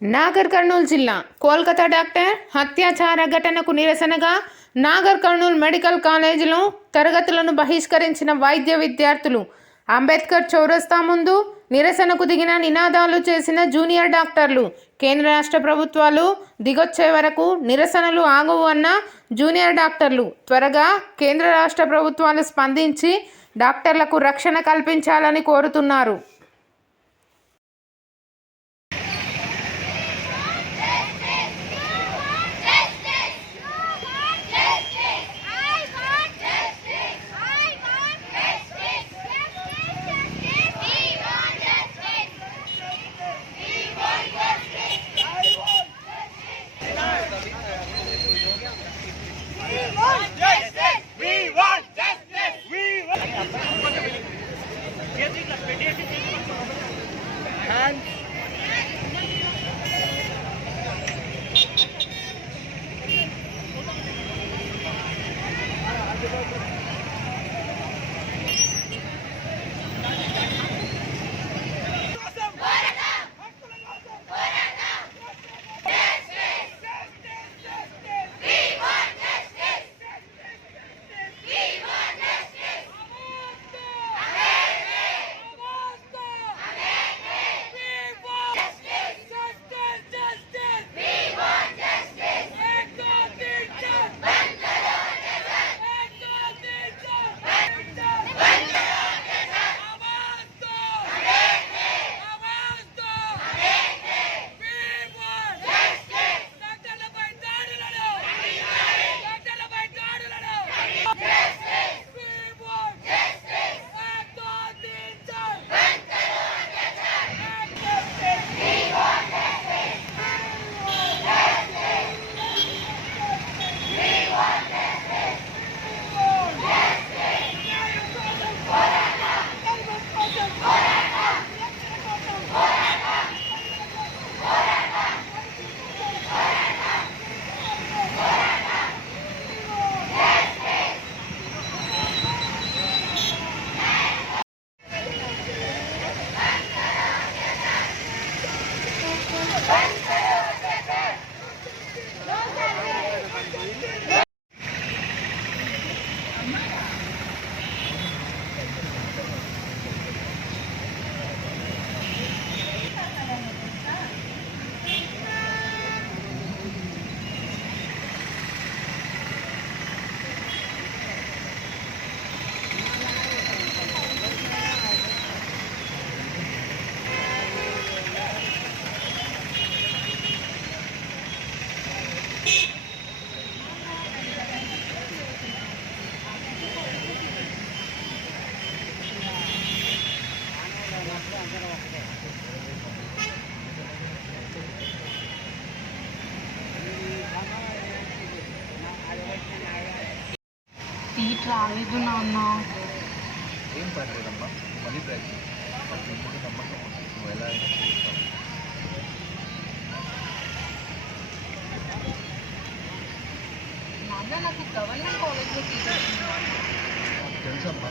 నాగర్ కర్నూలు జిల్లా కోల్కతా డాక్టర్ హత్యాచార ఘటనకు నిరసనగా నాగర్ కర్నూలు మెడికల్ కాలేజీలో తరగతులను బహిష్కరించిన వైద్య విద్యార్థులు అంబేద్కర్ చౌరస్తా ముందు నిరసనకు దిగిన నినాదాలు చేసిన జూనియర్ డాక్టర్లు కేంద్ర రాష్ట్ర ప్రభుత్వాలు దిగొచ్చే వరకు నిరసనలు ఆగవు అన్న జూనియర్ డాక్టర్లు త్వరగా కేంద్ర రాష్ట్ర ప్రభుత్వాలు స్పందించి డాక్టర్లకు రక్షణ కల్పించాలని కోరుతున్నారు. time. Thank you. సీట్ రాలేదు నాన్న. ఏం పర్లేదమ్మా మళ్ళీ ప్రయత్నం నమ్మకం. నువ్వు ఎలా అయినా చేస్తావు. నాన్న నాకు గవర్నమెంట్ కాలేజ్లో సీట్ తెలుసమ్మా.